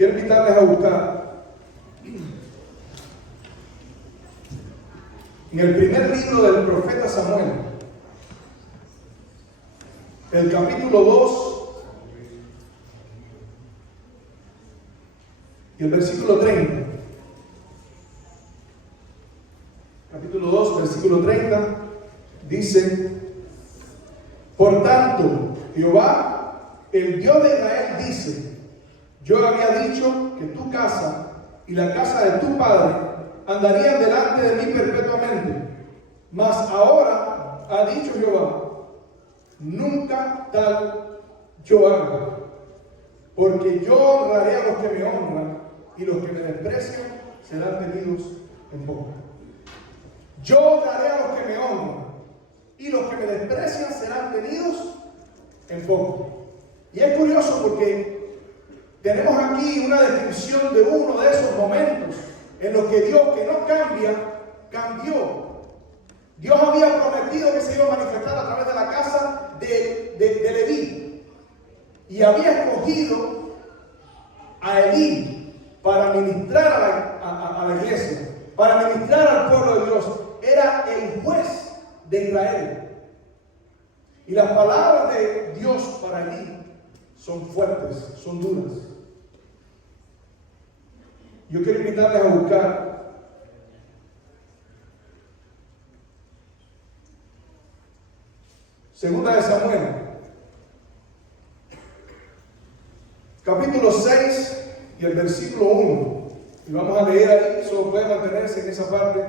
quiero invitarles a buscar en el primer libro del profeta Samuel, el capítulo 2 y el versículo 30. Capítulo 2, versículo 30, dice: por tanto, Jehová, el Dios de Israel, dice: yo había dicho que tu casa y la casa de tu padre andarían delante de mí perpetuamente. Mas ahora ha dicho Jehová: nunca tal yo haga, porque yo honraré a los que me honran, y los que me desprecian serán tenidos en poco. Yo honraré a los que me honran, y los que me desprecian serán tenidos en poco. Y es curioso porque tenemos aquí una descripción de uno de esos momentos en los que Dios, que no cambia, cambió. Dios había prometido que se iba a manifestar a través de la casa de Leví, y había escogido a Elí para ministrar a la iglesia, para ministrar al pueblo de Dios. Era el juez de Israel. Y las palabras de Dios para Elí son fuertes, son duras. Yo quiero invitarles a buscar Segunda de Samuel, capítulo 6 y el versículo 1. Y vamos a leer ahí, solo puede mantenerse en esa parte.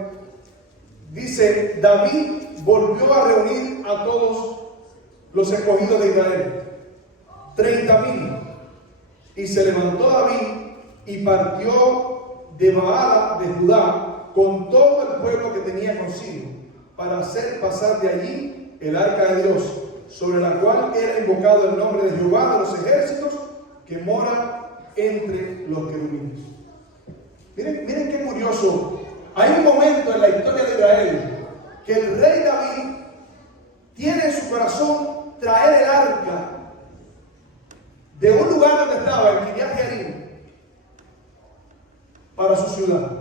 Dice: David volvió a reunir a todos los escogidos de Israel, 30,000. Y se levantó David y partió de Baala de Judá con todo el pueblo que tenía consigo, para hacer pasar de allí el arca de Dios, sobre la cual era invocado el nombre de Jehová de los ejércitos, que mora entre los querubines. Miren qué curioso. Hay un momento en la historia de Israel que el rey David tiene en su corazón traer el arca de un lugar donde estaba, en Kiriat Jearim, para su ciudad.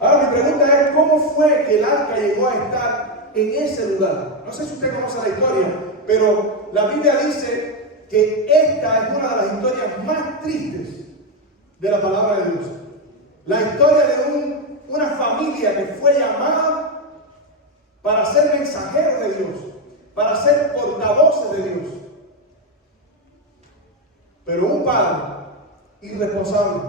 Ahora mi pregunta es: ¿cómo fue que el arca llegó a estar en ese lugar? No sé si usted conoce la historia, pero la Biblia dice que esta es una de las historias más tristes de la palabra de Dios. La historia de una familia que fue llamada para ser mensajeros de Dios, para ser portavoces de Dios. Pero un padre irresponsable,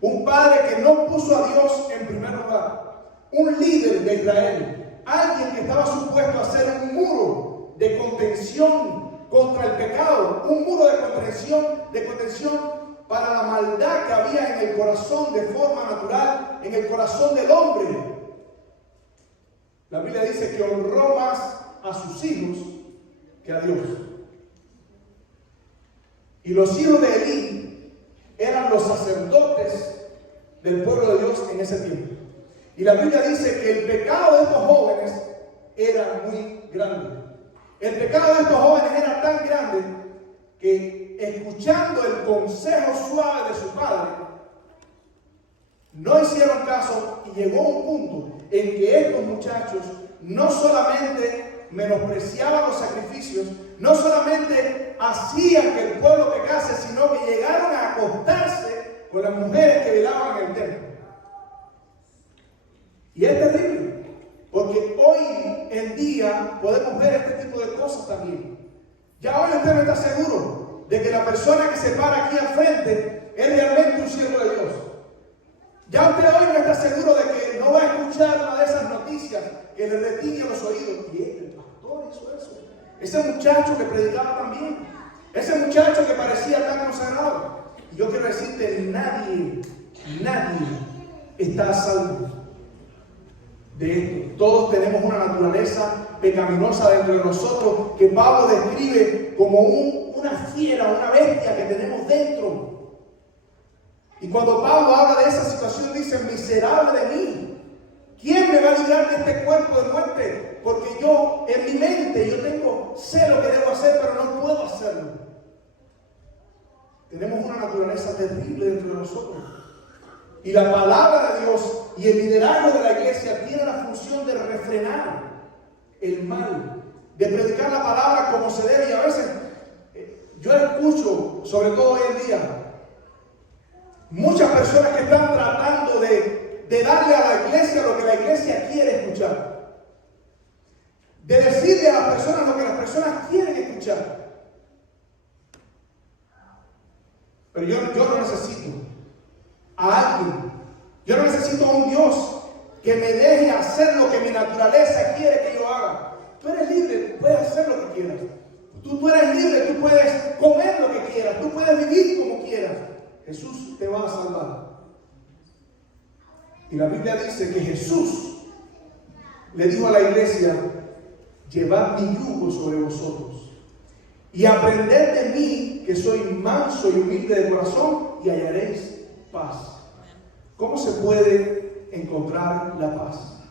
un padre que no puso a Dios en primer lugar, un líder de Israel, alguien que estaba supuesto a hacer un muro de contención contra el pecado, un muro de contención para la maldad que había en el corazón de forma natural, en el corazón del hombre. La Biblia dice que honró más a sus hijos que a Dios. Y los hijos de Elí eran los sacerdotes del pueblo de Dios en ese tiempo. Y la Biblia dice que el pecado de estos jóvenes era muy grande. El pecado de estos jóvenes era tan grande que, escuchando el consejo suave de su padre, no hicieron caso, y llegó un punto en que estos muchachos no solamente menospreciaban los sacrificios, no solamente hacían que el pueblo pecase, sino que llegaron a acostarse con las mujeres que velaban en el templo. Y es terrible, porque hoy en día podemos ver este tipo de cosas también. Ya hoy usted no está seguro de que la persona que se para aquí al frente es realmente un siervo de Dios. Ya usted hoy no está seguro de que no va a escuchar una de esas noticias que le retiñen los oídos. Y el pastor hizo eso. Ese muchacho que predicaba también. Ese muchacho que parecía tan consagrado. Y yo quiero decirte: nadie está a salvo de esto. Todos tenemos una naturaleza pecaminosa dentro de nosotros, que Pablo describe como una fiera, una bestia que tenemos dentro. Y cuando Pablo habla de esa situación, dice: miserable de mí, ¿quién me va a librar de este cuerpo de muerte? Porque yo, en mi mente, sé lo que debo hacer, pero no puedo hacerlo. Tenemos una naturaleza terrible dentro de nosotros. Y la palabra de Dios y el liderazgo de la iglesia tiene la función de refrenar el mal, de predicar la palabra como se debe. Y a veces yo escucho, sobre todo hoy en día, muchas personas que están tratando de darle a la iglesia lo que la iglesia quiere escuchar. De decirle a las personas lo que las personas quieren escuchar. Pero yo no necesito a alguien. Yo no necesito a un Dios que me deje hacer lo que mi naturaleza quiere que yo haga. Tú eres libre, tú puedes hacer lo que quieras. Tú eres libre, tú puedes comer lo que quieras, tú puedes vivir como quieras. Jesús te va a salvar. Y la Biblia dice que Jesús le dijo a la iglesia: llevad mi yugo sobre vosotros y aprended de mí, que soy manso y humilde de corazón, y hallaréis paz. ¿Cómo se puede encontrar la paz?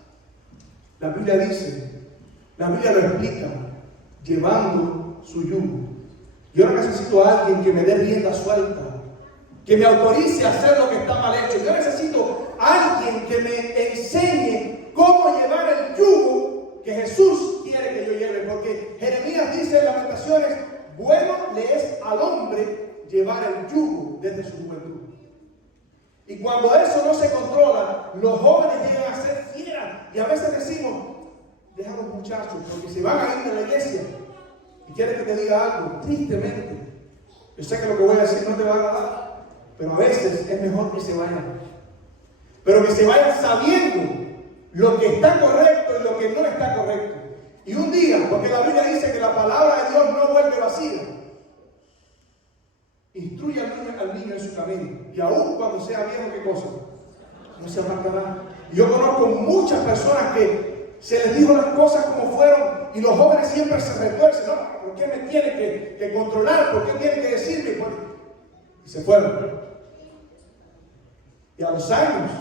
La Biblia dice, la Biblia lo explica, llevando su yugo. Yo no necesito a alguien que me dé rienda suelta, que me autorice a hacer lo que está mal hecho. Yo necesito a alguien que me enseñe cómo llevar el yugo que Jesús quiere que yo lleve. Porque Jeremías dice en Lamentaciones: bueno le es al hombre llevar el yugo desde su juventud. Y cuando eso no se controla, los jóvenes llegan a ser fieras. Y a veces decimos: deja a los muchachos, porque se van a ir de la iglesia. Y quiere que te diga algo, tristemente. Yo sé que lo que voy a decir no te va a agradar, pero a veces es mejor que se vayan. Pero que se vayan sabiendo lo que está correcto y lo que no está correcto. Y un día, porque la Biblia dice que la palabra de Dios no vuelve vacía, instruye al niño en su camino, y aún cuando sea viejo, ¿qué cosa? No se apartará. Y yo conozco muchas personas que se les dijo las cosas como fueron, y los jóvenes siempre se retuercen. No, ¿por qué me tienen que controlar? ¿Por qué tienen que decirme? Y se fueron. Y a los años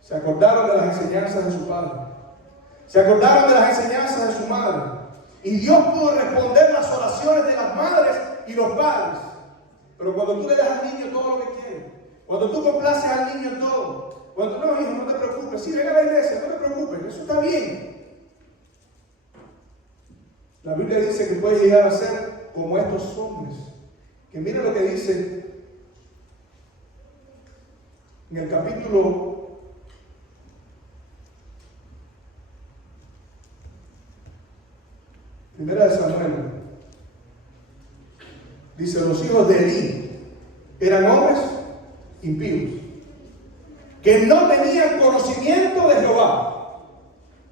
se acordaron de las enseñanzas de su padre, se acordaron de las enseñanzas de su madre, y Dios pudo responder las oraciones de las madres y los padres. Pero cuando tú le das al niño todo lo que quiere, cuando tú complaces al niño en todo, cuando no, hijo, no te preocupes, sí, ven a la iglesia, no te preocupes, eso está bien. La Biblia dice que puede llegar a ser como estos hombres, que mira lo que dice en el capítulo 1 de Samuel. Dice: los hijos de Elí eran hombres impíos, que no tenían conocimiento de Jehová.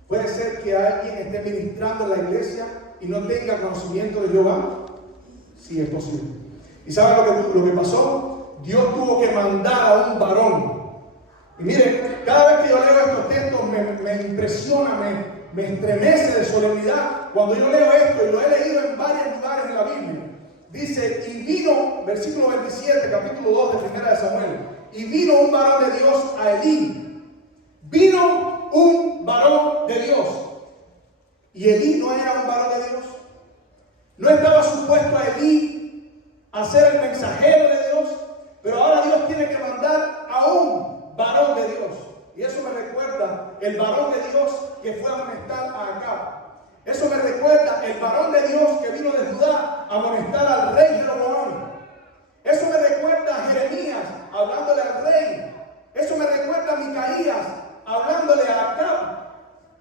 Puede ser que alguien esté ministrando en la iglesia y no tenga conocimiento de Jehová. Sí, es posible. ¿Y saben lo que pasó? Dios tuvo que mandar a un varón. Y miren, cada vez que yo leo estos textos me impresiona, me estremece de solemnidad cuando yo leo esto, y lo he leído en varios lugares de la Biblia. Dice: y vino, versículo 27, capítulo 2 de 1 de Samuel, y vino un varón de Dios a Elí. Vino un varón de Dios. Y Elí no era un varón de Dios. No estaba supuesto a Elí a ser el mensajero de Dios, pero ahora Dios tiene que mandar a un varón de Dios. Y eso me recuerda el varón de Dios que fue a amonestar a Acab. Eso me recuerda el varón de Dios que vino de Judá a amonestar al rey Jeroboam. Eso me recuerda a Jeremías hablándole al rey. Eso me recuerda a Micaías hablándole a Acab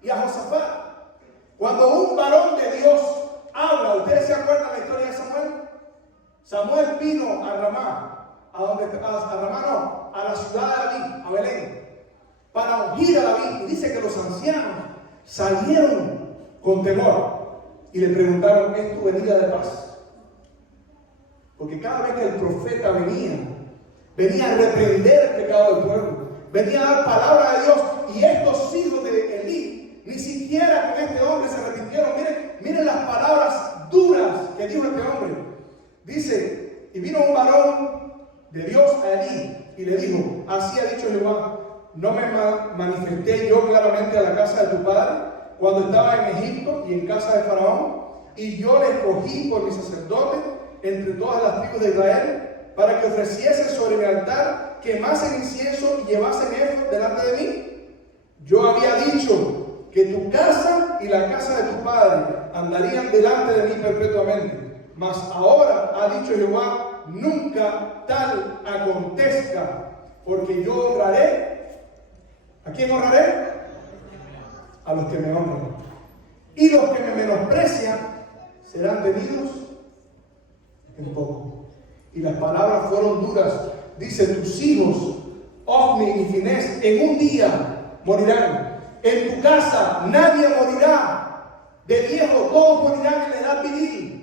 y a Josafat. Cuando un varón de Dios habla, ¿ustedes se acuerdan la historia de Samuel? Samuel vino a Ramá, a la ciudad de David, a Belén, para ungir a David. Y dice que los ancianos salieron con temor y le preguntaron: ¿es tu venida de paz? Porque cada vez que el profeta venía a reprender el pecado del pueblo, venía a dar palabra de Dios, y estos hijos de Elí ni siquiera con este hombre se arrepintieron. Miren las palabras duras que dijo este hombre. Dice: y vino un varón de Dios a Elí y le dijo: así ha dicho Jehová, ¿no me manifesté yo claramente a la casa de tu padre cuando estaba en Egipto y en casa de Faraón? Y yo le escogí por mi sacerdote entre todas las tribus de Israel para que ofreciesen sobre mi altar, quemasen incienso y llevasen éfod delante de mí? Yo había dicho que tu casa y la casa de tu padre andarían delante de mí perpetuamente. Mas ahora ha dicho Jehová, nunca tal acontezca, porque yo honraré. ¿A quién honraré? A los que me honran. Y los que me menosprecian serán tenidos en poco. Y las palabras fueron duras. Dice, tus hijos, Ofni y Finés, en un día morirán. En tu casa nadie morirá. De viejo todos morirán en la edad viril.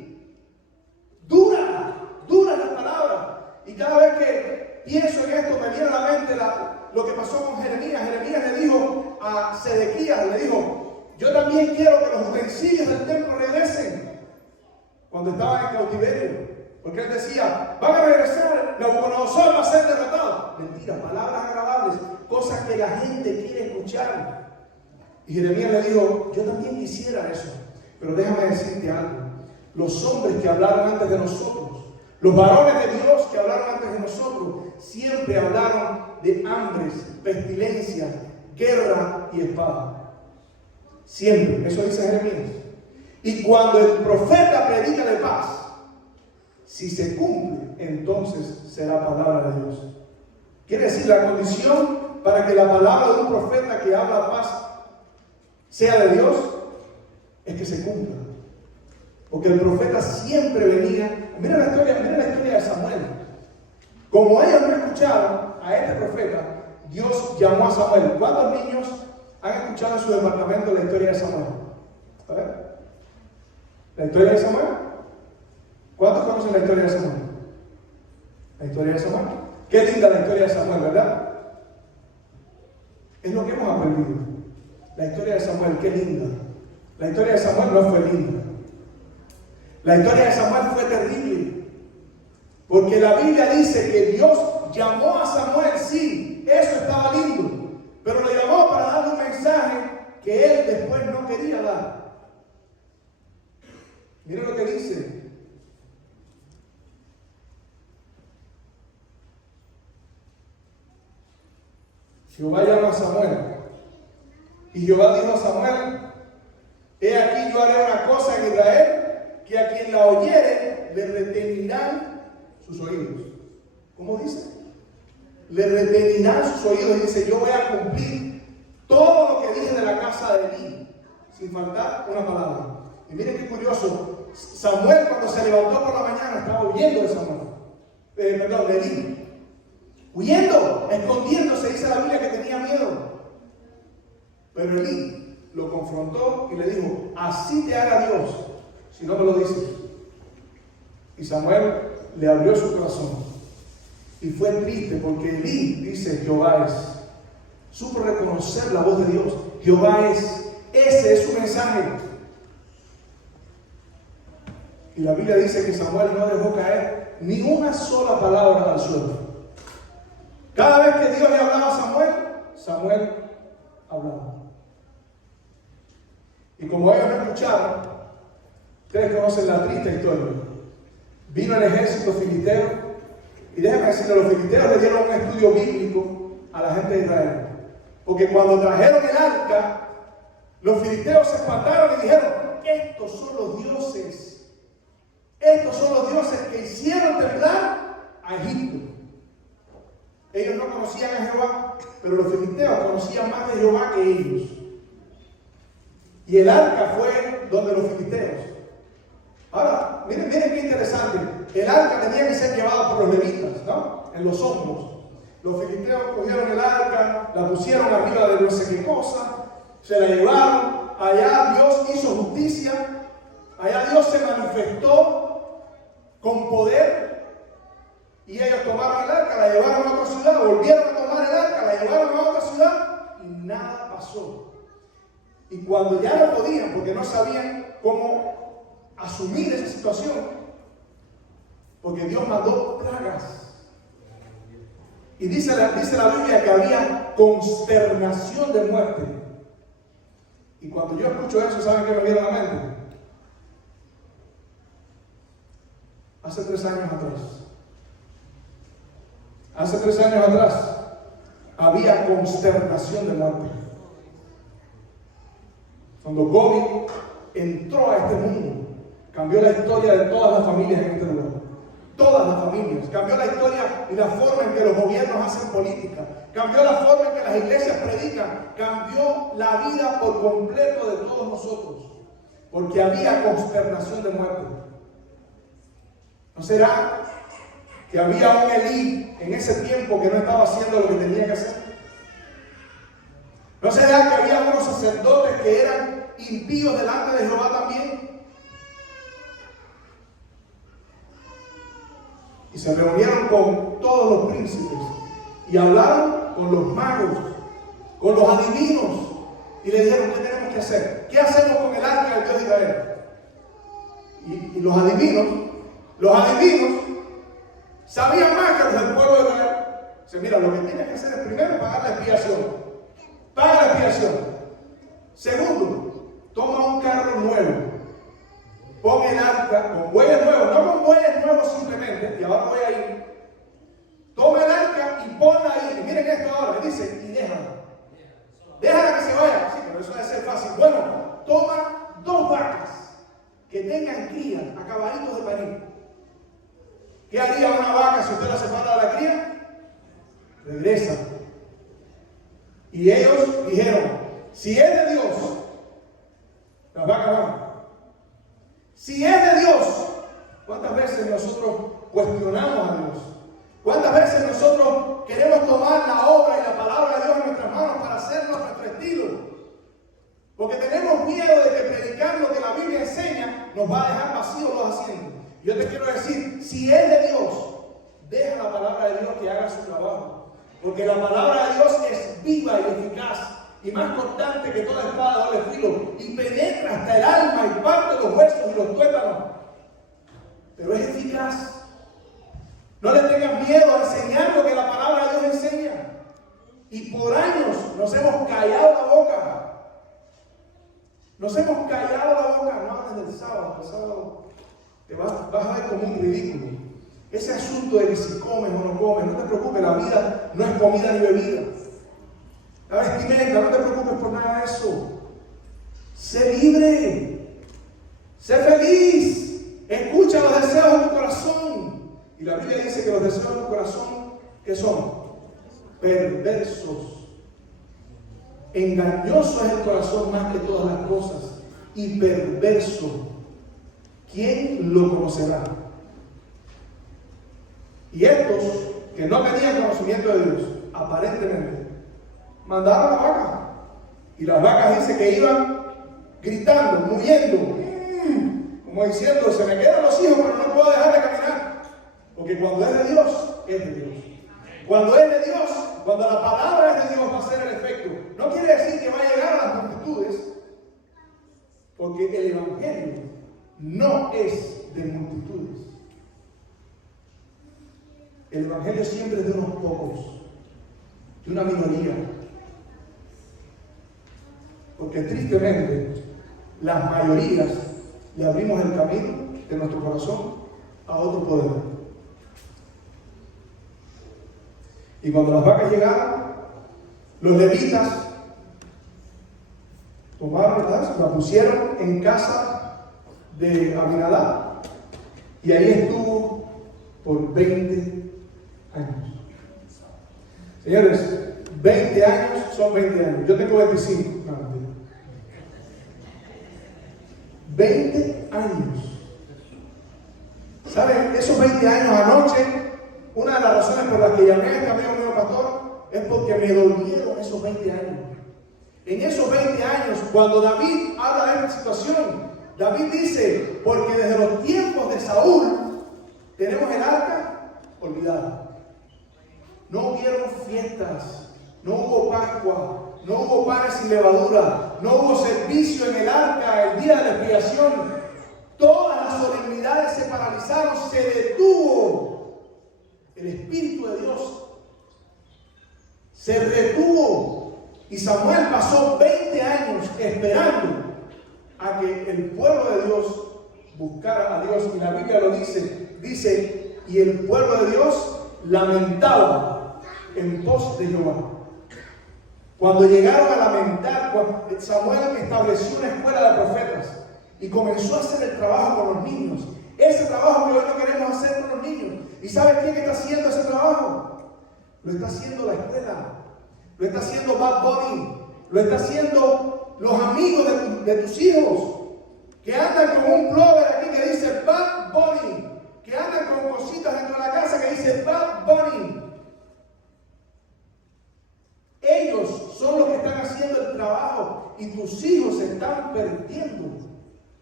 Duras las palabras. Y cada vez que pienso en esto me viene a la mente lo que pasó con Jeremías. Jeremías le dijo a Sedequías, le dijo, yo también quiero que los utensilios del templo regresen. Cuando estaban en cautiverio. Porque él decía, van a regresar, Nabucodonosor va a ser derrotado. Mentira, palabras agradables, cosas que la gente quiere escuchar. Y Jeremías le dijo, yo también quisiera eso. Pero déjame decirte algo. Los hombres que hablaron antes de nosotros, los varones de Dios que hablaron antes de nosotros, siempre hablaron de hambres, pestilencias, guerra y espada. Siempre, eso dice Jeremías. Y cuando el profeta predica de paz, si se cumple, entonces será palabra de Dios. Quiere decir, la condición para que la palabra de un profeta que habla paz sea de Dios es que se cumpla. Porque el profeta siempre venía. Mira la historia de Samuel. Como ellos no escucharon a este profeta, Dios llamó a Samuel. ¿Cuántos niños han escuchado en su departamento la historia de Samuel? A ver. ¿La historia de Samuel? ¿Cuántos conocen la historia de Samuel? La historia de Samuel. Qué linda la historia de Samuel, ¿verdad? Es lo que hemos aprendido. La historia de Samuel, qué linda. La historia de Samuel no fue linda. La historia de Samuel fue terrible. Porque la Biblia dice que Dios llamó a Samuel, sí, eso estaba lindo. Pero lo llamó para darle un mensaje que él después no quería dar. Mira lo que dice. Jehová llama a Samuel. Y Jehová dijo a Samuel, he aquí yo haré una cosa en Israel, que a quien la oyere le retenirán sus oídos. ¿Cómo dice? Le retenirán sus oídos. Y dice, yo voy a cumplir todo lo que dije de la casa de Elí, sin faltar una palabra. Y miren qué curioso, Samuel cuando se levantó por la mañana estaba huyendo de Samuel. De Elí. Huyendo, escondiéndose, dice la Biblia que tenía miedo. Pero Elí lo confrontó y le dijo, así te haga Dios, si no me lo dices. Y Samuel le abrió su corazón. Y fue triste porque Elí, dice, Jehová es. Supo reconocer la voz de Dios. Jehová es. Ese es su mensaje. Y la Biblia dice que Samuel no dejó caer ni una sola palabra al suelo. Cada vez que Dios le hablaba a Samuel, Samuel hablaba. Y como ellos no escucharon, ustedes conocen la triste historia. Vino el ejército filisteo, y déjenme decirle, los filisteos le dieron un estudio bíblico a la gente de Israel. Porque cuando trajeron el arca, los filisteos se espantaron y dijeron, estos son los dioses. Estos son los dioses que hicieron temblar a Egipto. Ellos no conocían a Jehová, pero los filisteos conocían más de Jehová que ellos. Y el arca fue donde los filisteos. Ahora, miren qué interesante. El arca tenía que ser llevada por los levitas, ¿no? En los hombros. Los filisteos cogieron el arca, la pusieron arriba de no sé qué cosa, se la llevaron. Allá Dios hizo justicia. Allá Dios se manifestó con poder. Y ellos tomaron el arca, la llevaron a otra ciudad, volvieron a tomar el arca, la llevaron a otra ciudad y nada pasó. Y cuando ya no podían, porque no sabían cómo asumir esa situación, porque Dios mandó plagas. Y dice la Biblia que había consternación de muerte. Y cuando yo escucho eso, ¿saben qué me viene a la mente? hace 3 años atrás. Hace 3 años atrás había consternación de muerte. Cuando COVID entró a este mundo, cambió la historia de todas las familias en este lugar. Todas las familias. Cambió la historia y la forma en que los gobiernos hacen política. Cambió la forma en que las iglesias predican. Cambió la vida por completo de todos nosotros. Porque había consternación de muerte. ¿No será que había un Elí en ese tiempo que no estaba haciendo lo que tenía que hacer? ¿No será que había unos sacerdotes que eran impíos delante de Jehová también? Y se reunieron con todos los príncipes y hablaron con los magos, con los adivinos, y le dijeron: ¿qué tenemos que hacer? ¿Qué hacemos con el arca del Dios de Israel? Y los adivinos sabían más que los del pueblo de Israel. Dice: mira, lo que tienes que hacer es primero pagar la expiación. Paga la expiación. Segundo, toma un carro nuevo. Pon el arca con bueyes nuevos, no con bueyes nuevos simplemente, y ahora voy a ir. Toma el arca y ponla ahí. Y miren esto ahora, me dice: y déjala. Déjala que se vaya. Sí, pero eso debe ser fácil. Bueno, toma 2 vacas que tengan crías, acabaditos de parir. ¿Qué haría una vaca si usted la separa de la cría? Regresa. Y ellos dijeron: si es de Dios, las vacas van. Si es de Dios, ¿cuántas veces nosotros cuestionamos a Dios? ¿Cuántas veces nosotros queremos tomar la obra y la palabra de Dios en nuestras manos para hacerlo a nuestro estilo? Porque tenemos miedo de que predicar lo que la Biblia enseña nos va a dejar vacíos los asientos. Yo te quiero decir, si es de Dios, deja la palabra de Dios que haga su trabajo. Porque la palabra de Dios es viva y eficaz, y más cortante que toda espada de doble filo, y penetra hasta el alma y parte los huesos y los tuétanos. Pero es eficaz. No le tengas miedo a enseñar lo que la palabra de Dios enseña. Y por años nos hemos callado la boca. Nos hemos callado la boca. No hables del sábado. El sábado te vas a ver como un ridículo. Ese asunto de que si comes o no comes, no te preocupes, la vida no es comida ni bebida. La vestimenta, no te preocupes por nada de eso. Sé libre, sé feliz, escucha los deseos de tu corazón. Y la Biblia dice que los deseos de tu corazón, ¿qué son? Perversos. Engañoso es el corazón más que todas las cosas, y perverso. ¿Quién lo conocerá? Y estos que no tenían conocimiento de Dios, aparentemente, mandaron a la vaca. Y las vacas dice que iban gritando, muriendo, como diciendo: se me quedan los hijos, pero no puedo dejar de caminar. Porque cuando es de Dios, es de Dios. Cuando es de Dios, cuando la palabra es de Dios, va a ser el efecto. No quiere decir que va a llegar a las multitudes, porque el evangelio no es de multitudes. El evangelio siempre es de unos pocos, de una minoría. Porque tristemente, las mayorías le abrimos el camino de nuestro corazón a otro poder. Y cuando las vacas llegaron, los levitas tomaron, ¿verdad?, la pusieron en casa de Abinadab, y ahí estuvo por 20 años. Señores, 20 años son 20 años. Yo tengo 25. No, mentira. 20 años. ¿Saben? Esos 20 años anoche, una de las razones por las que llamé a este amigo mío pastor es porque me dolieron esos 20 años. En esos 20 años, cuando David habla de esta situación, David dice: porque desde los tiempos de Saúl tenemos el arca olvidada. No hubieron fiestas, no hubo Pascua, no hubo panes sin levadura, no hubo servicio en el arca el día de la expiación. Todas las solemnidades se paralizaron, se detuvo el Espíritu de Dios. Se retuvo. Y Samuel pasó 20 años esperando a que el pueblo de Dios buscara a Dios. Y la Biblia lo dice, dice, y el pueblo de Dios lamentaba en pos de Jehová. Cuando llegaron a lamentar, Samuel estableció una escuela de profetas y comenzó a hacer el trabajo con los niños. Ese trabajo que hoy no queremos hacer con los niños. ¿Y sabes quién está haciendo ese trabajo? Lo está haciendo la escuela. Lo está haciendo Bad Bunny. Lo está haciendo los amigos de tus hijos. Que andan con un plover aquí que dice Bad Bunny. Que andan con cositas dentro de la casa que dice Bad Bunny. Ellos son los que están haciendo el trabajo y tus hijos se están perdiendo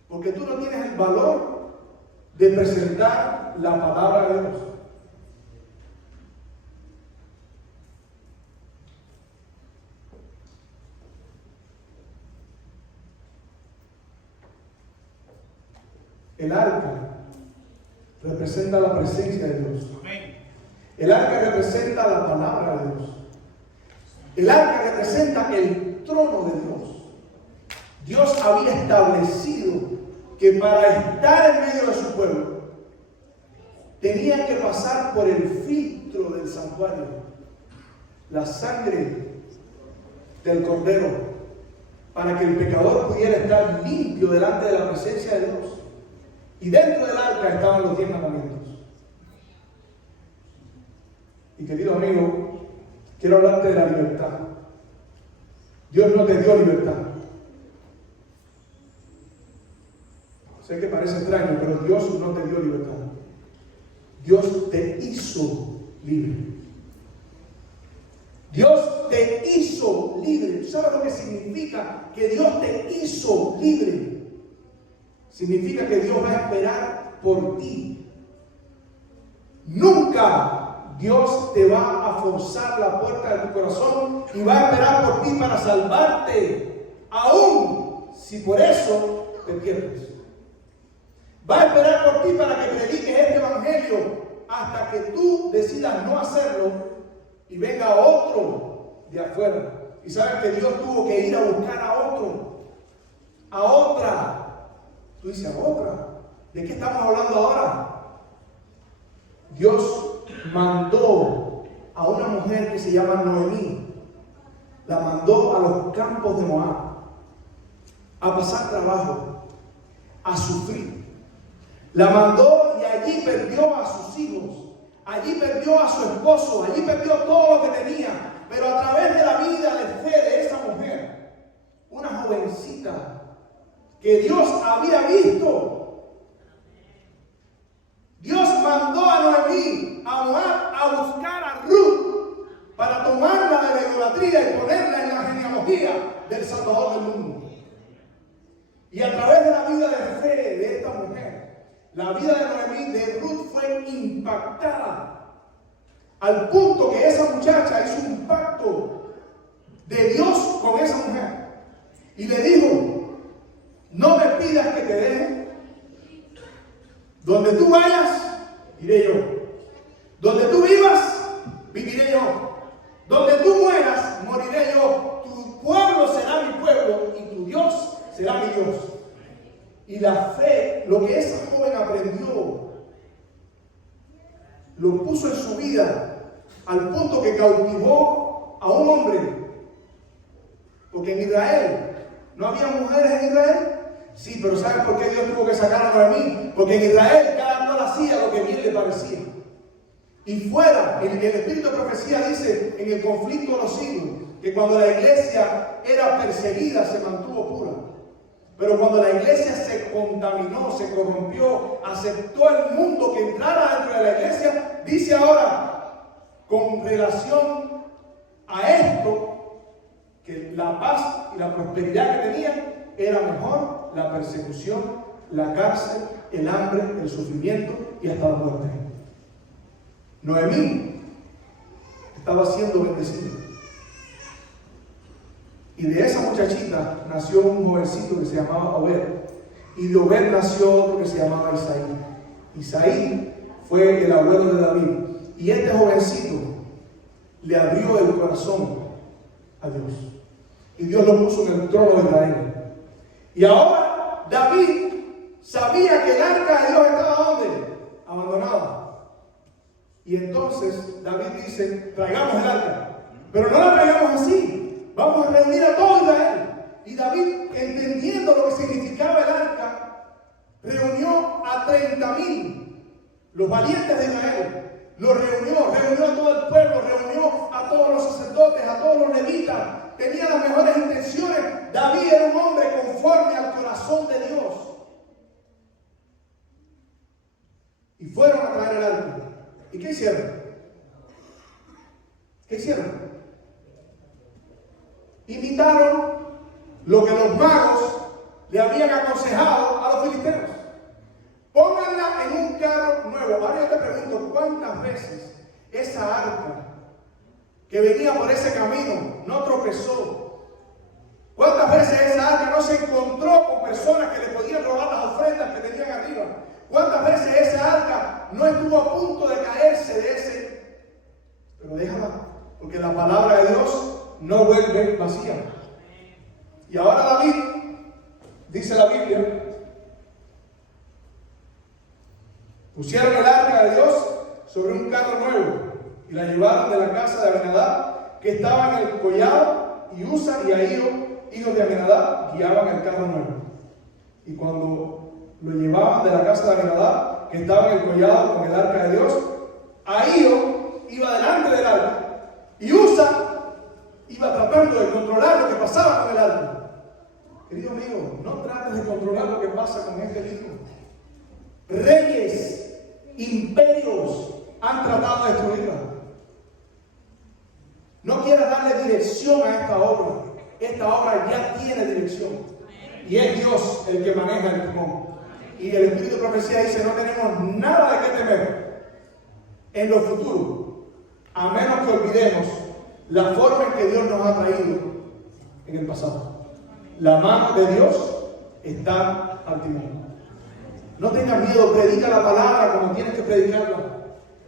porque tú no tienes el valor de presentar la palabra de Dios. El arca representa la presencia de Dios. El arca representa la palabra de Dios. El arca representa el trono de Dios. Dios había establecido que para estar en medio de su pueblo tenían que pasar por el filtro del santuario, la sangre del cordero, para que el pecador pudiera estar limpio delante de la presencia de Dios. Y dentro del arca estaban los 10 mandamientos. Y querido amigo, quiero hablarte de la libertad. Dios no te dio libertad. Sé que parece extraño, pero Dios no te dio libertad. Dios te hizo libre. Dios te hizo libre. ¿Sabes lo que significa que Dios te hizo libre? Significa que Dios va a esperar por ti. Nunca Dios te va a forzar la puerta de tu corazón y va a esperar por ti para salvarte, aun si por eso te pierdes. Va a esperar por ti para que prediques este evangelio hasta que tú decidas no hacerlo y venga otro de afuera. Y sabes que Dios tuvo que ir a buscar a otro, a otra. Tú dices, ¿a otra? ¿De qué estamos hablando ahora? Dios mandó a una mujer que se llama Noemí. La mandó a los campos de Moab a pasar trabajo, a sufrir. La mandó y allí perdió a sus hijos, allí perdió a su esposo, allí perdió todo lo que tenía. Pero a través de la vida de fe de esa mujer, una jovencita que Dios había visto, Dios mandó a Noemí a Moab a buscar a Ruth para tomarla de la idolatría y ponerla en la genealogía del Salvador del mundo. Y a través de la vida de fe de esta mujer, la vida de Noemí, de Ruth, fue impactada al punto que esa muchacha hizo un pacto de Dios con esa mujer y le dijo: no me pidas que te deje. Donde tú vayas, iré yo. Donde tú vivas, viviré yo. Donde tú mueras, moriré yo. Tu pueblo será mi pueblo y tu Dios será mi Dios. Y la fe, lo que esa joven aprendió, lo puso en su vida al punto que cautivó a un hombre. Porque en Israel no había mujeres en Israel. Sí, pero ¿sabes por qué Dios tuvo que sacar a mí? Porque en Israel cada cual hacía lo que bien le parecía. Y fuera, el espíritu de profecía dice en el conflicto de los siglos que cuando la iglesia era perseguida se mantuvo pura. Pero cuando la iglesia se contaminó, se corrompió, aceptó el mundo que entrara dentro de la iglesia, dice ahora, con relación a esto, que la paz y la prosperidad que tenía era mejor la persecución, la cárcel, el hambre, el sufrimiento y hasta la muerte. Noemí estaba siendo bendecida. Y de esa muchachita nació un jovencito que se llamaba Obed. Y de Obed nació otro que se llamaba Isaí. Isaí fue el abuelo de David. Y este jovencito le abrió el corazón a Dios. Y Dios lo puso en el trono de Israel. Y ahora David sabía que el arca de Dios estaba ¿dónde? abandonada. Y entonces David dice, traigamos el arca. Pero no la traigamos así. Vamos a reunir a todo Israel. Y David, entendiendo lo que significaba el arca, reunió a 30,000, los valientes de Israel. Los reunió a todo el pueblo, reunió a todos los sacerdotes, a todos los levitas. Tenía las mejores intenciones. David era un hombre conforme al corazón de Dios. Y fueron a traer el arca. ¿Y qué hicieron? ¿Qué hicieron? Imitaron lo que los magos le habían aconsejado a los filisteos. Pónganla en un carro nuevo. Ahora yo te pregunto, ¿cuántas veces esa arca que venía por ese camino no tropezó? ¿Cuántas veces esa arca no se encontró con personas que le podían robar las ofrendas que tenían arriba? ¿Cuántas veces esa arca no estuvo a punto de caerse de ese? Pero déjala, porque la palabra de Dios no vuelve vacía. Y ahora David, dice la Biblia, pusieron el arca de Dios sobre un carro nuevo y la llevaron de la casa de Abinadab, que estaba en el collado, y Usa y Ahío, hijos de Abinadab, guiaban el carro nuevo. Y cuando lo llevaban de la casa de Abinadab, que estaba en el collado con el arca de Dios, Ahío iba delante del arca y Usa iba tratando de controlar lo que pasaba con el arca. Querido amigo, no trates de controlar lo que pasa con este libro. Reyes, imperios han tratado de destruirla. No quieras darle dirección a esta obra. Esta obra ya tiene dirección. Y es Dios el que maneja el timón. Y el Espíritu de Profecía dice, no tenemos nada de qué temer en lo futuro, a menos que olvidemos la forma en que Dios nos ha traído en el pasado. La mano de Dios está al timón. No tengas miedo, predica la palabra como tienes que predicarla.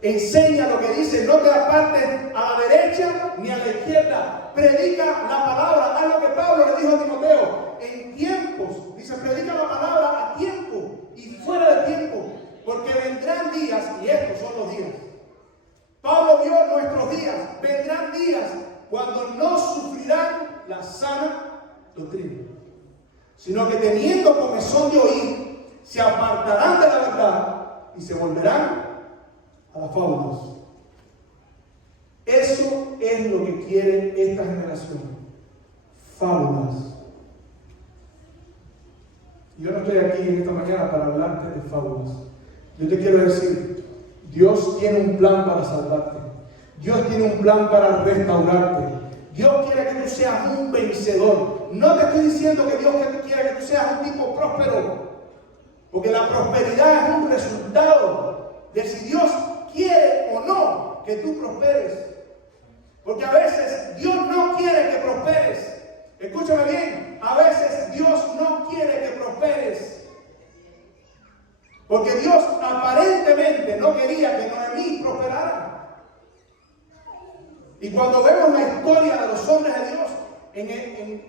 Enseña lo que dice, no te apartes a la derecha ni a la izquierda. Predica la palabra, haz lo que Pablo le dijo a Timoteo. En tiempos, dice, predica la palabra a tiempo y fuera de tiempo, porque vendrán días, y estos son los días. Pablo vio nuestros días, vendrán días cuando no sufrirán la sana doctrina, sino que teniendo comezón de oír, se apartarán de la verdad y se volverán a las fábulas. Eso es lo que quiere esta generación. Fábulas. Yo no estoy aquí en esta mañana para hablarte de fábulas. Yo te quiero decir, Dios tiene un plan para salvarte. Dios tiene un plan para restaurarte. Dios quiere que tú seas un vencedor. No te estoy diciendo que Dios quiere que tú seas un tipo próspero, porque la prosperidad es un resultado de si Dios quiere o no que tú prosperes. Porque a veces Dios no quiere que prosperes. Escúchame bien, a veces Dios no quiere que prosperes. Porque Dios aparentemente no quería que Noemí prosperara. Y cuando vemos la historia de los hombres de Dios, en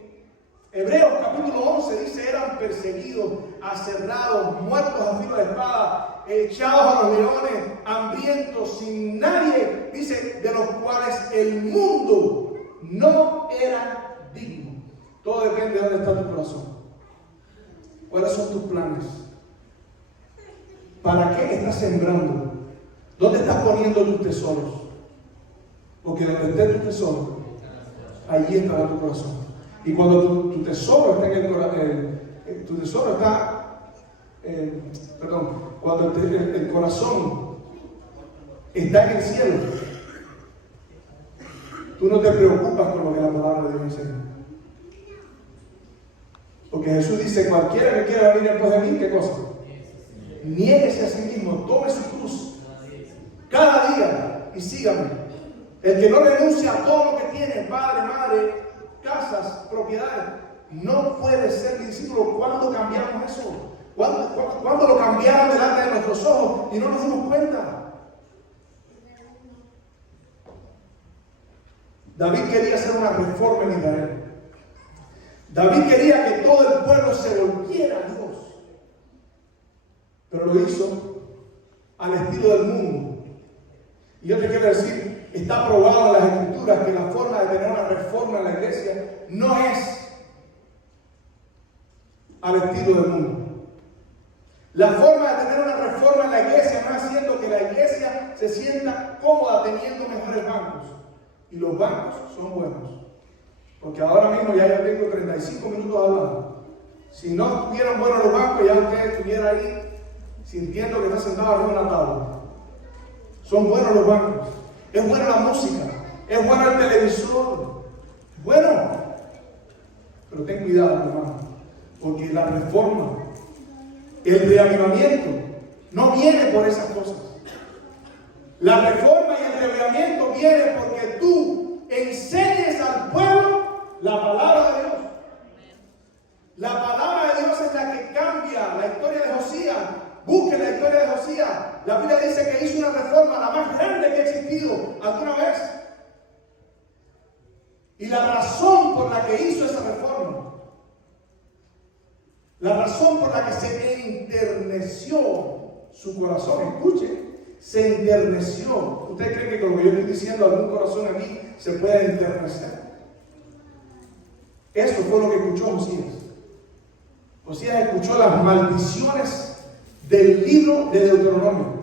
Hebreos capítulo 11 dice, eran perseguidos, aserrados, muertos a filo de espada, echados a los leones, hambrientos, sin nadie, dice, de los cuales el mundo no era digno. Todo depende de dónde está tu corazón. ¿Cuáles son tus planes? ¿Para qué estás sembrando? ¿Dónde estás poniendo tus tesoros? Porque donde esté tu tesoro, allí estará tu corazón. Y cuando tu tesoro está en el corazón, tu tesoro está, cuando el corazón está en el cielo, tú no te preocupas con lo que la palabra de Dios enseña. Porque Jesús dice, cualquiera que quiera venir después de mí, ¿qué cosa? Niéguese a sí mismo, tome su cruz cada día y sígame. El que no renuncia a todo lo que tiene, padre, madre, casas, propiedades, no puede ser mi discípulo. ¿Cuándo cambiamos eso? ¿Cuándo lo cambiaron delante de nuestros ojos y no nos dimos cuenta? David quería hacer una reforma en Israel. David quería que todo el pueblo se volviera a Dios. Pero lo hizo al estilo del mundo. Y yo te quiero decir, está probado en las Escrituras que la forma de tener una reforma en la iglesia no es al estilo del mundo. La forma de tener una reforma en la iglesia no es haciendo que la iglesia se sienta cómoda teniendo mejores bancos. Y los bancos son buenos. Porque ahora mismo ya yo tengo 35 minutos hablando. Si no estuvieran buenos los bancos, ya usted estuviera ahí sintiendo que está sentado arriba de una tabla. Son buenos los bancos. Es buena la música. Es bueno el televisor. Bueno. Pero ten cuidado, hermano. Porque la reforma, el reavivamiento, no viene por esas cosas. La reforma y el reavivamiento viene porque tú enseñes al pueblo la palabra de Dios. La palabra de Dios es la que cambia la historia de Josías. Busquen la historia de Josías. La Biblia dice que hizo una reforma la más grande que ha existido alguna vez. Y la razón por la que hizo esa reforma, la razón por la que se enterneció su corazón, escuche, se enterneció. ¿Usted cree que con lo que yo estoy diciendo algún corazón aquí se puede enternecer? Eso fue lo que escuchó Josías. Josías escuchó las maldiciones del libro de Deuteronomio.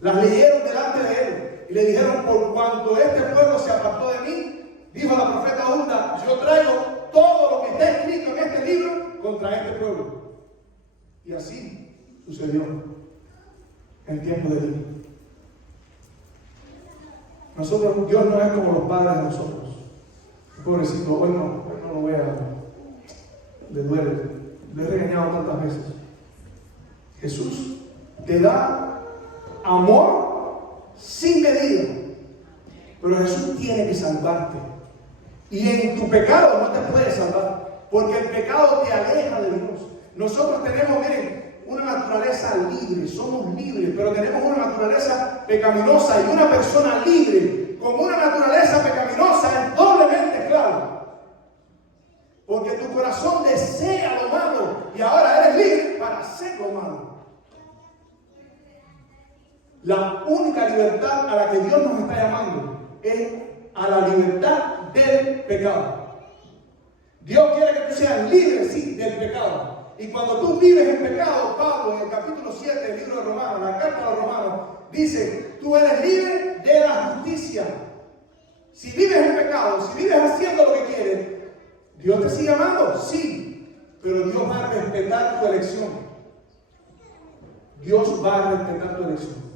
Las leyeron delante de él y le dijeron: por cuanto este pueblo se apartó de mí, dijo la profeta Hulda, yo traigo todo lo que está escrito en este libro contra este pueblo. Y así sucedió en tiempo de Dios. Nosotros, Dios no es como los padres de nosotros. Pobrecito, hoy no lo voy a... Le duele. Le he regañado tantas veces. Jesús te da amor sin medida. Pero Jesús tiene que salvarte. Y en tu pecado no te puede salvar. Porque el pecado te aleja de Dios. Nosotros tenemos, miren, una naturaleza libre. Somos libres. Pero tenemos una naturaleza pecaminosa. Y una persona libre con una naturaleza pecaminosa es doblemente esclavo. Porque tu corazón desea lo malo y ahora eres libre para hacer lo malo. La única libertad a la que Dios nos está llamando es a la libertad del pecado. Dios quiere que tú seas libre, sí, del pecado. Y cuando tú vives en pecado, Pablo en el capítulo 7 del libro de Romanos, la carta a los Romanos, dice: tú eres libre de la justicia. Si vives en pecado, si vives haciendo lo que quieres, ¿Dios te sigue amando? Sí, pero Dios va a respetar tu elección. Dios va a respetar tu elección.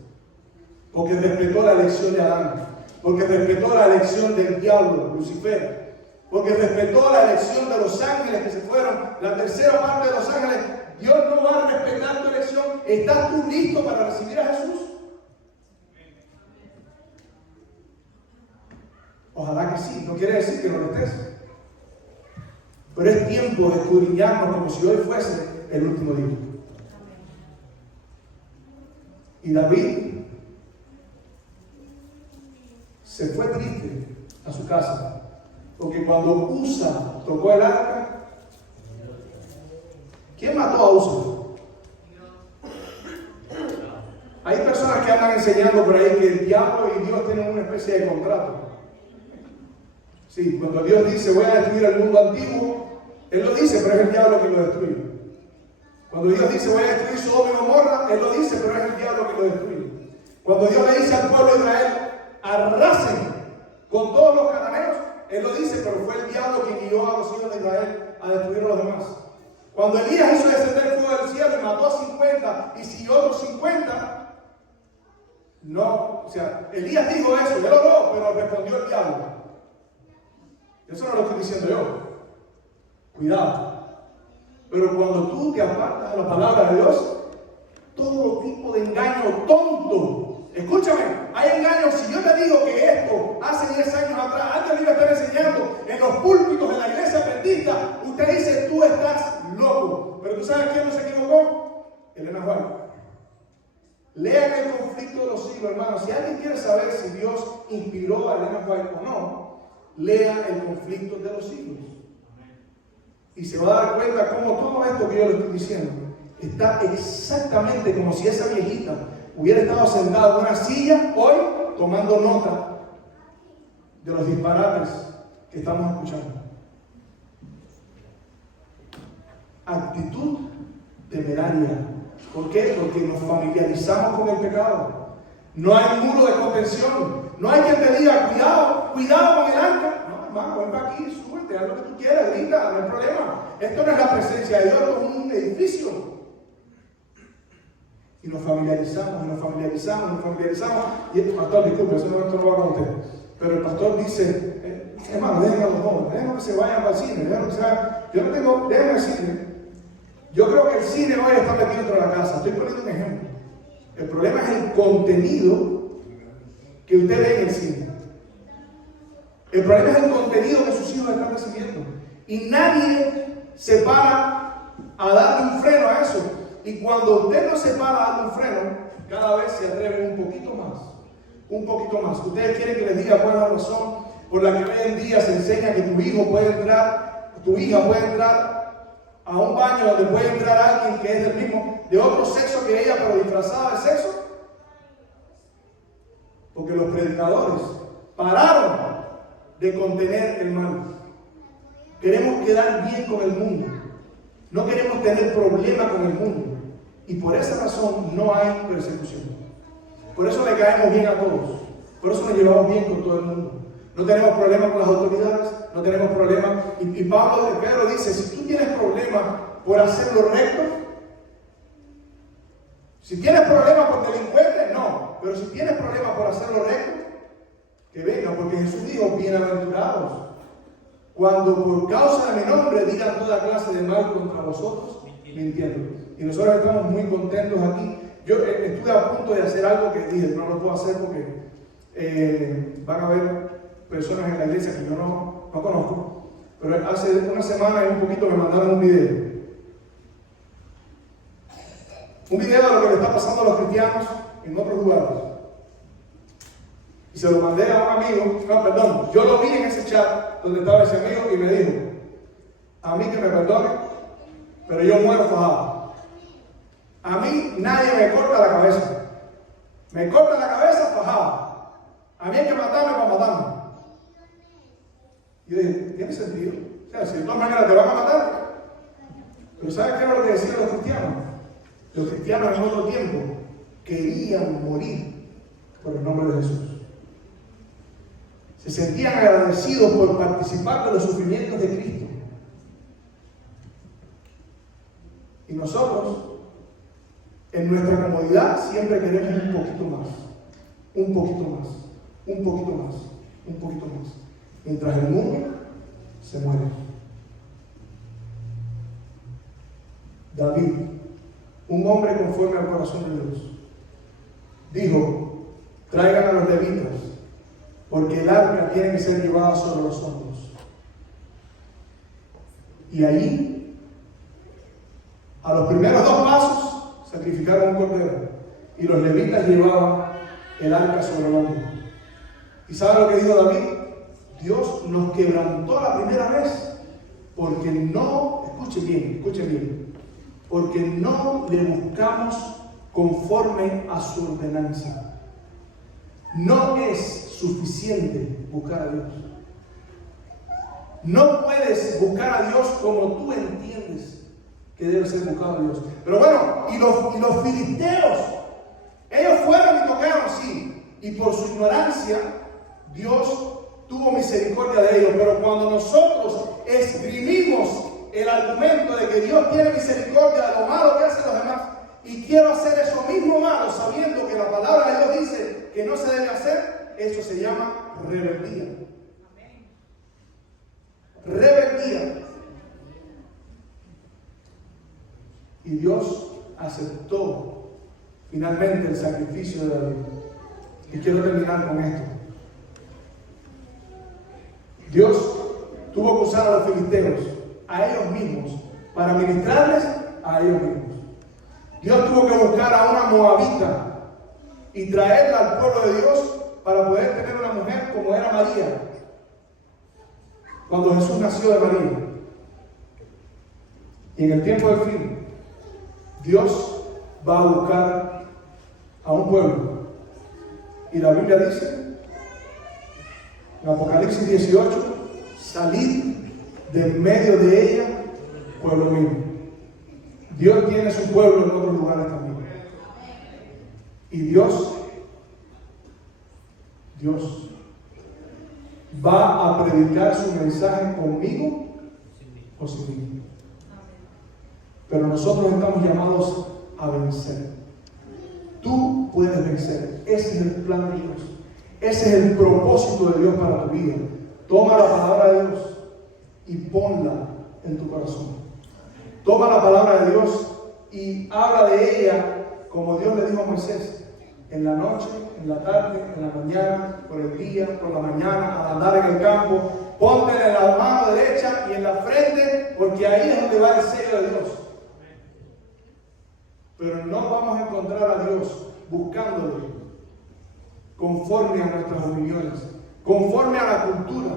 Porque respetó la elección de Adán. Porque respetó la elección del diablo, Lucifer. Porque respetó la elección de los ángeles que se fueron. La tercera parte de los ángeles. Dios no va a respetar tu elección. ¿Estás tú listo para recibir a Jesús? Ojalá que sí. No quiere decir que no lo estés. Pero es tiempo de escudriñarnos como si hoy fuese el último día. Y David se fue triste a su casa, porque cuando Usa tocó el arca, ¿quién mató a Usa? Hay personas que andan enseñando por ahí que el diablo y Dios tienen una especie de contrato. Sí, cuando Dios dice voy a destruir el mundo antiguo, Él lo dice, pero es el diablo que lo destruye. Cuando Dios dice voy a destruir Sodoma y Gomorra, Él lo dice, pero es el diablo que lo destruye. Cuando Dios le dice al pueblo de Israel arrasen con todos los cananeos, Él lo dice, pero fue el diablo quien guió a los hijos de Israel a destruir a los demás. Cuando Elías hizo descender fuego del cielo y mató a 50 y siguió otros 50, no, o sea, Elías dijo eso, él oró, pero respondió el diablo. Eso no lo estoy diciendo yo. Cuidado. Pero cuando tú te apartas de la palabra de Dios, todo tipo de engaño tonto. Escúchame, hay engaños. Si yo te digo que esto hace 10 años atrás, alguien me iba a estar enseñando en los púlpitos de la iglesia adventista, usted dice, tú estás loco. Pero tú sabes quién no se equivocó. Elena White. Lean el conflicto de los siglos, hermanos. Si alguien quiere saber si Dios inspiró a Elena White o no, lea el conflicto de los siglos. Y se va a dar cuenta cómo todo esto que yo le estoy diciendo está exactamente como si esa viejita hubiera estado sentado en una silla hoy tomando nota de los disparates que estamos escuchando. Actitud temeraria. ¿Por qué? Porque nos familiarizamos con el pecado. No hay muro de contención. No hay quien te diga, cuidado, cuidado con el arca. No, hermano, ven para aquí, súbete, haz lo que tú quieras, grita, no hay problema. Esto no es la presencia de Dios, esto es un edificio. Y nos familiarizamos, y nos familiarizamos, y nos familiarizamos. Y el pastor, disculpe, eso no lo va con usted. Pero el pastor dice, hermano, déjenme a los jóvenes, déjenme que se vayan para el cine, déjenme que se vayan. Yo no tengo, déjenme el cine. Yo creo que el cine hoy está metido dentro de la casa. Estoy poniendo un ejemplo. El problema es el contenido que usted ve en el cine. El problema es el contenido que sus hijos están recibiendo. Y nadie se para a darle un freno a eso. Y cuando usted no se para a darle un freno, cada vez se atreve un poquito más. Un poquito más. Ustedes quieren que les diga cuál es la razón por la que hoy en día se enseña que tu hijo puede entrar, tu hija puede entrar a un baño donde puede entrar alguien que es del mismo, de otro sexo que ella, pero disfrazada de sexo. Porque los predicadores pararon de contener el mal. Queremos quedar bien con el mundo. No queremos tener problema con el mundo. Y por esa razón no hay persecución. Por eso le caemos bien a todos. Por eso nos llevamos bien con todo el mundo. No tenemos problema con las autoridades, no tenemos problema. Y Pedro dice, si tú tienes problema por hacer lo recto, si tienes problema por delincuentes, no. Pero si tienes problema por hacer lo recto, que venga, porque Jesús dijo, bienaventurados, cuando por causa de mi nombre digan toda clase de mal contra vosotros, mintiendo. Y nosotros estamos muy contentos aquí. Yo estuve a punto de hacer algo que dije, no lo puedo hacer porque van a haber personas en la iglesia que yo no conozco, pero hace una semana y un poquito me mandaron un video de lo que le está pasando a los cristianos en otros lugares, y se lo mandé a un amigo, yo lo vi en ese chat donde estaba ese amigo y me dijo, a mí que me perdone, pero yo muero fajado. A mí nadie me corta la cabeza, me corta la cabeza fajado. A mí hay que matarme para matarme. Yo dije, ¿tiene sentido? O sea, si de todas maneras te van a matar. Pero ¿sabes qué era lo que decían los cristianos? Los cristianos en otro tiempo querían morir por el nombre de Jesús. Se sentían agradecidos por participar de los sufrimientos de Cristo. Y nosotros, en nuestra comodidad, siempre queremos un poquito más. Un poquito más. Un poquito más. Un poquito más. Mientras el mundo se muere. David, un hombre conforme al corazón de Dios, dijo, traigan a los levitas, porque el arca tiene que ser llevada sobre los hombros. Y ahí, a los primeros 2 pasos, sacrificaron un cordero, y los levitas llevaban el arca sobre el hombro. ¿Y sabe lo que dijo David? Dios nos quebrantó la primera vez porque no, escuchen bien, porque no le buscamos conforme a su ordenanza. No es suficiente buscar a Dios. No puedes buscar a Dios como tú entiendes que debe ser buscado a Dios. Pero bueno, y los filisteos, ellos fueron y tocaron, sí, y por su ignorancia, Dios tuvo misericordia de ellos. Pero cuando nosotros esgrimimos el argumento de que Dios tiene misericordia de lo malo que hacen los demás, y quiero hacer eso mismo malo sabiendo que la palabra de Dios dice que no se debe hacer, eso se llama rebeldía. Rebeldía. Y Dios aceptó finalmente el sacrificio de David. Y quiero terminar con esto. Dios tuvo que usar a los filisteos, a ellos mismos, para ministrarles a ellos mismos. Dios tuvo que buscar a una moabita y traerla al pueblo de Dios para poder tener una mujer como era María, cuando Jesús nació de María. Y en el tiempo del fin, Dios va a buscar a un pueblo. Y la Biblia dice, en Apocalipsis 18, salid de en medio de ella, pueblo mío. Dios tiene su pueblo en otros lugares también. Y Dios va a predicar su mensaje conmigo o sin mí. Pero nosotros estamos llamados a vencer. Tú puedes vencer. Ese es el plan de Dios. Ese es el propósito de Dios para tu vida. Toma la palabra de Dios y ponla en tu corazón. Toma la palabra de Dios y habla de ella como Dios le dijo a Moisés. En la noche, en la tarde, en la mañana, por el día, por la mañana, al andar en el campo. Ponte en la mano derecha y en la frente, porque ahí es donde va el sello de Dios. Pero no vamos a encontrar a Dios buscándole conforme a nuestras opiniones, conforme a la cultura.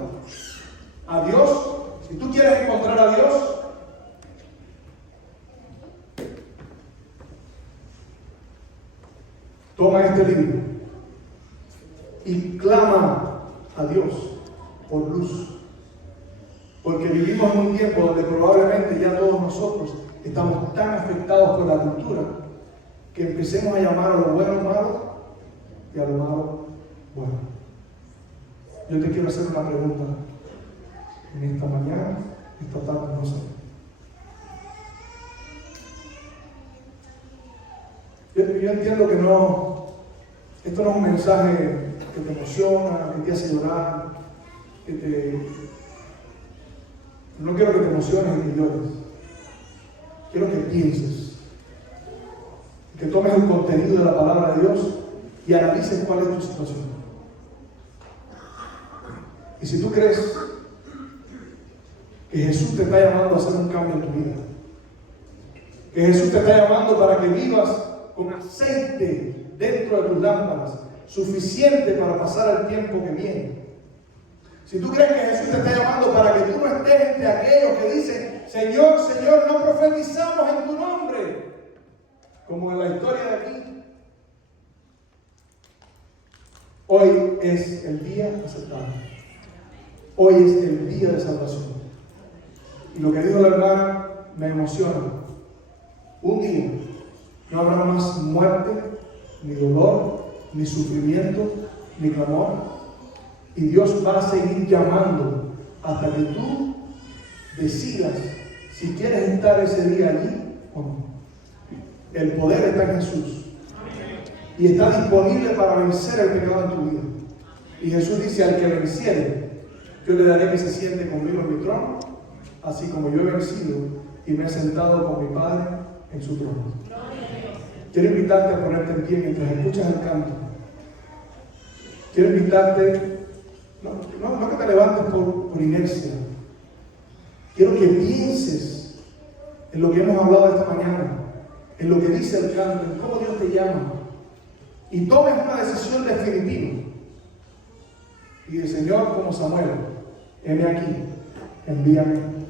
A Dios, si tú quieres encontrar a Dios, toma este libro y clama a Dios por luz. Porque vivimos en un tiempo donde probablemente ya todos nosotros estamos tan afectados por la cultura que empecemos a llamar a lo bueno malo y a lo malo bueno. Yo te quiero hacer una pregunta en esta mañana, esta tarde, no sé. Yo entiendo que esto no es un mensaje que te emociona, que te hace llorar, no quiero que te emociones ni llores. Quiero que pienses, que tomes el contenido de la palabra de Dios y analices cuál es tu situación. Y si tú crees que Jesús te está llamando a hacer un cambio en tu vida, que Jesús te está llamando para que vivas con aceite dentro de tus lámparas, suficiente para pasar el tiempo que viene. Si tú crees que Jesús te está llamando para que tú no estés entre aquellos que dicen, Señor, Señor, no profetizamos en tu nombre, como en la historia de aquí. Hoy es el día aceptable. Hoy es el día de salvación. Y lo que dijo la hermana me emociona. Un día no habrá más muerte, ni dolor, ni sufrimiento, ni clamor. Y Dios va a seguir llamando hasta que tú decidas si quieres estar ese día allí o no. El poder está en Jesús. Y está disponible para vencer el pecado en tu vida. Y Jesús dice, al que venciere, yo le daré que se siente conmigo en mi trono, así como yo he vencido y me he sentado con mi Padre en su trono. Quiero invitarte a ponerte en pie mientras escuchas el canto. Quiero invitarte, no que te levantes por inercia. Quiero que pienses en lo que hemos hablado esta mañana, en lo que dice el canto, en cómo Dios te llama. Y tomes una decisión definitiva. Y el Señor, como Samuel, heme aquí, envíame